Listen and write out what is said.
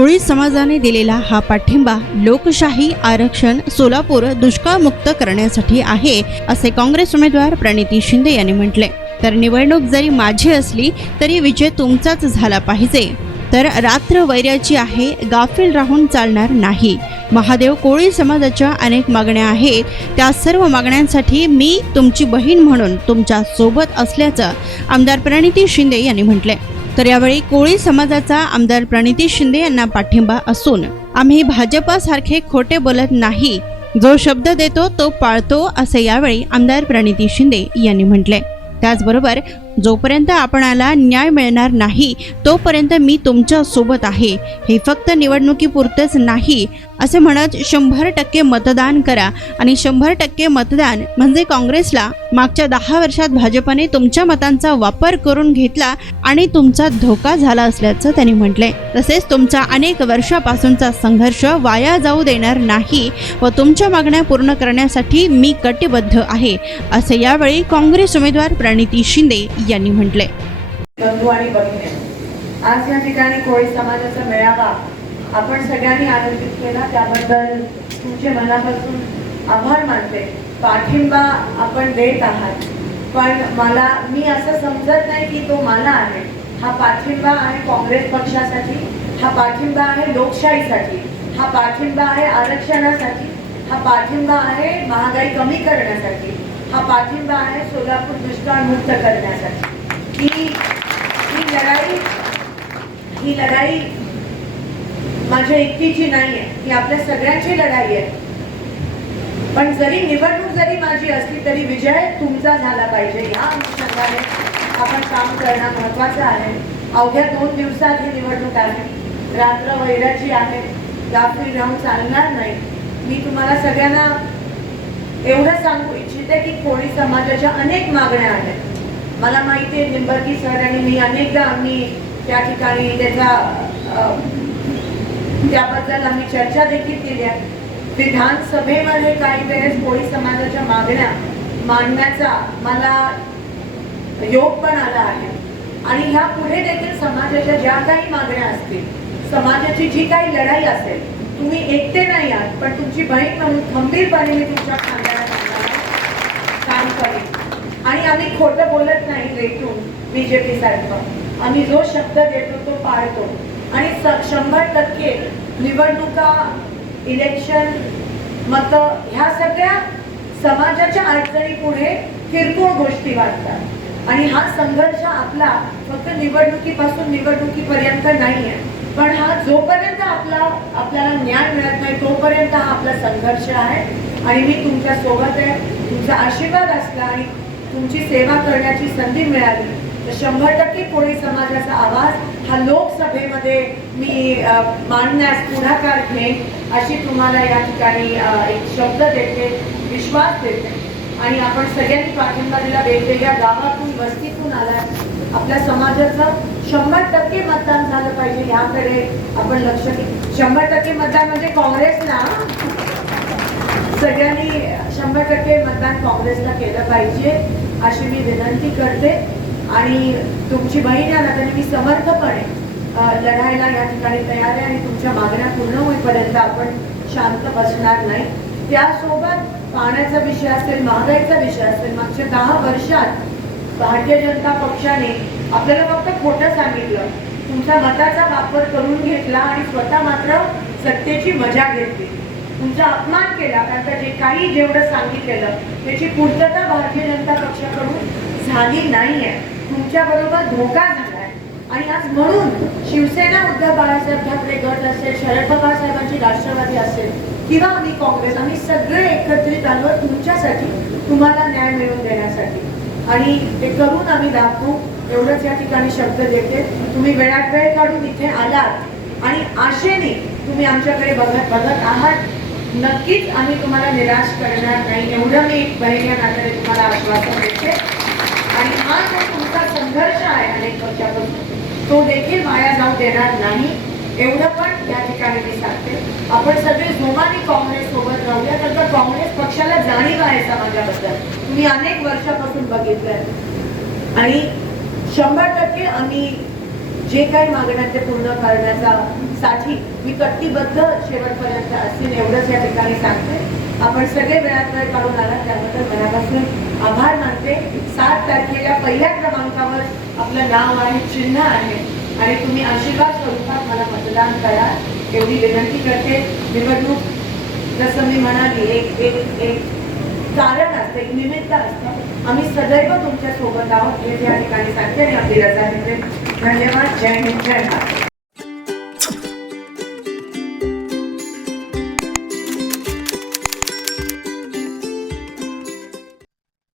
कोळी समाजाने दिलेला हा पाठिंबा लोकशाही आरक्षण सोलापूर दुष्काळमुक्त करण्यासाठी आहे, असे काँग्रेस उमेदवार प्रणिती शिंदे यांनी म्हटले। तर निवडणूक जरी माझी असली तरी विजय तुमचाच झाला पाहिजे, तर रात्र वैराची आहे, गाफील राहून चालणार नाही। महादेव कोळी समाजाच्या अनेक मागण्या आहेत, त्या सर्व मागण्यांसाठी मी तुमची बहीण म्हणून तुमच्या सोबत असल्याचं आमदार प्रणिती शिंदे यांनी म्हटले। तर यावेळी कोळी समाजाचा आमदार प्रणिती शिंदे यांना पाठिंबा असून आम्ही भाजपासारखे खोटे बोलत नाही, जो शब्द देतो तो पाळतो, असे यावेळी आमदार प्रणिती शिंदे यांनी म्हटले। त्याचबरोबर जोपर्यंत आपणाला न्याय मिळणार नाही तोपर्यंत मी तुमच्या सोबत आहे, हे फक्त निवडणुकीपुरतेच नाही असे म्हणत 100% मतदान करा आणि 100% मतदान म्हणजे काँग्रेसला मागच्या 10 वर्षात भाजपने तुमच्या मतांचा वापर करून घेतला आणि तुमचा धोका झाला असल्याचं त्यांनी म्हटले। तसेच तुमचा अनेक वर्षापासूनचा संघर्ष वाया जाऊ देणार नाही व तुमच्या मागण्या पूर्ण करण्यासाठी मी कटिबद्ध आहे, असे यावेळी काँग्रेस उमेदवार प्रणिती शिंदे यांनी म्हटले। बंधू आणि भगिनी, आज या ठिकाणी कोळी समाजाचा मेळावा आपण सगळ्यांनी आयोजित केला, त्याबद्दल तुमचे मनापासून आभार मानते। पाठिंबा आपण देत आहात, पण मी असं समजत नाही की तो मला आहे। हा पाठिंबा आहे काँग्रेस पक्षासाठी, हा पाठिंबा आहे लोकशाहीसाठी, हा पाठिंबा आहे आरक्षणासाठी, हा पाठिंबा आहे महागाई कमी करण्यासाठी, हा पाठिंबा आहे सोलापूर दुष्काळमुक्त करण्यासाठी। ही लढाई माझ्या एकटीची नाही आहे, ही आपल्या सगळ्यांची लढाई आहे। पण जरी निवडणूक जरी माझी असली तरी विजय तुमचा झाला पाहिजे, या अनुषंगाने आपण काम करणं महत्त्वाचं आहे। अवघ्या 2 दिवसात ही निवडणूक आहे, रात्र वैराची आहे, गाफील राहून चालणार नाही। मी तुम्हाला सगळ्यांना एवढं सांगू इच्छिते की कोळी समाजाच्या अनेक मागण्या आहेत। मला माहिती आहे निंबर्गी सर आणि मी अनेकदा आम्ही त्या ठिकाणी त्याबद्दल आम्ही चर्चा देखील केली आहे। विधानसभेमध्ये काही वेळेस कोळी समाजाच्या मागण्या मांडण्याचा मला योग पण आला आहे आणि ह्या पुढे देखील समाजाच्या ज्या काही मागण्या असतील, समाजाची जी काही लढाई असेल, तुम्ही एकटे नाही आहात, पण तुमची बहीण म्हणून खंबीरपणे मी तुमच्या खांद्याला काम करेन आणि आम्ही खोटं बोलत नाही रेटून बीजेपी सारखं। आम्ही जो शब्द देतो तो पाळतो आणि 100% निवडणुका, इलेक्शन, मत ह्या सगळ्या समाजाच्या अडचणी पुढे किरकोळ गोष्टी वाटतात आणि हा संघर्ष आपला फक्त निवडणुकीपासून निवडणुकीपर्यंत नाही आहे, पण हा जोपर्यंत आपल्याला न्याय मिळत नाही तोपर्यंत हा आपला संघर्ष आहे आणि मी तुमच्या सोबत आहे। तुमचा आशीर्वाद असला आणि तुमची सेवा करण्याची संधी मिळाली तर 100% कोळी समाजाचा आवाज हा लोकसभेमध्ये मी मांडण्यास पुढाकार घेईन, अशी तुम्हाला या ठिकाणी एक शब्द देते, विश्वास देते। आणि आपण सगळ्यांनी पाठिंबा दिला, वेगवेगळ्या गावातून वस्तीतून आलाय, आपल्या समाजाचं 100% मतदान झालं पाहिजे, याकडे आपण लक्ष देऊ। 100% मतदान म्हणजे काँग्रेसला, सगळ्यांनी 100% मतदान काँग्रेसला केलं पाहिजे अशी मी विनंती करते आणि तुमची बहीण या नात्याने मी समर्थपणे लढायला या ठिकाणी तयार आहे आणि तुमच्या मागण्या पूर्ण होईपर्यंत आपण शांत बसणार नाही। त्यासोबत पाण्याचा विषय असेल, महागाईचा विषय असेल, मागच्या 10 वर्षात भारतीय जनता पक्षाने आपल्याला फक्त खोटं सांगितलं, तुमच्या मताचा वापर करून घेतला आणि स्वतः मात्र सत्तेची मजा घेतली, तुमचा अपमान केला। कारण जे काही जेवढं सांगितलेलं त्याची पूर्तता भारतीय जनता पक्षाकडून झाली नाहीये, तुमच्या बरोबर धोका झालाय आणि आज म्हणून शिवसेना, उद्धव बाळासाहेब ठाकरे गट असेल, शरद पवार साहेबांची राष्ट्रवादी असेल किंवा आम्ही काँग्रेस, आम्ही सगळे एकत्रित आलो तुमच्यासाठी, तुम्हाला न्याय मिळवून देण्यासाठी आणि ते करून आम्ही दाखवू, एवढंच या ठिकाणी शब्द देते। तुम्ही वेळात वेळ काढून इथे आलात आणि आशेने तुम्ही आमच्याकडे बघत आहात, नक्कीच आम्ही तुम्हाला निराश करणार नाही, एवढं मी बहीण या नात्याने तुम्हाला आश्वासन देते। आणि हा जो तुमचा संघर्ष आहे अनेक वर्षापासून तो देखील वाया जाऊ देणार नाही, एवढं पण या ठिकाणी मी सांगते। आपण सगळे जोमाने काँग्रेस सोबत राहूया, तर काँग्रेस पक्षाला जाणीव आहे समाजाबद्दल, तुम्ही अनेक वर्षापासून बघितलंय आणि 100% आम्ही जे काही मागण्या ते पूर्ण करण्यासाठी मी कटिबद्ध शेवटपर्यंत असेल एवढंच या ठिकाणी सांगते. आपण सगळे वेळात वेळ काढून आला त्याबद्दल मनापासून आभार मानते. 7 तारखेला पहिल्या क्रमांकावर आपलं नाव आहे, चिन्ह आहे आणि तुम्ही आशीर्वाद स्वरूपात मला मतदान करा एवढी विनंती करते. निवडणूक जसं मी म्हणाली एक कारण असतं, एक निमित्त असतं. आम्ही सदैव तुमच्या सोबत आहोत हे या ठिकाणी सांगते आणि आपली रजा घेते. धन्यवाद. जय हिंद, जय भारत.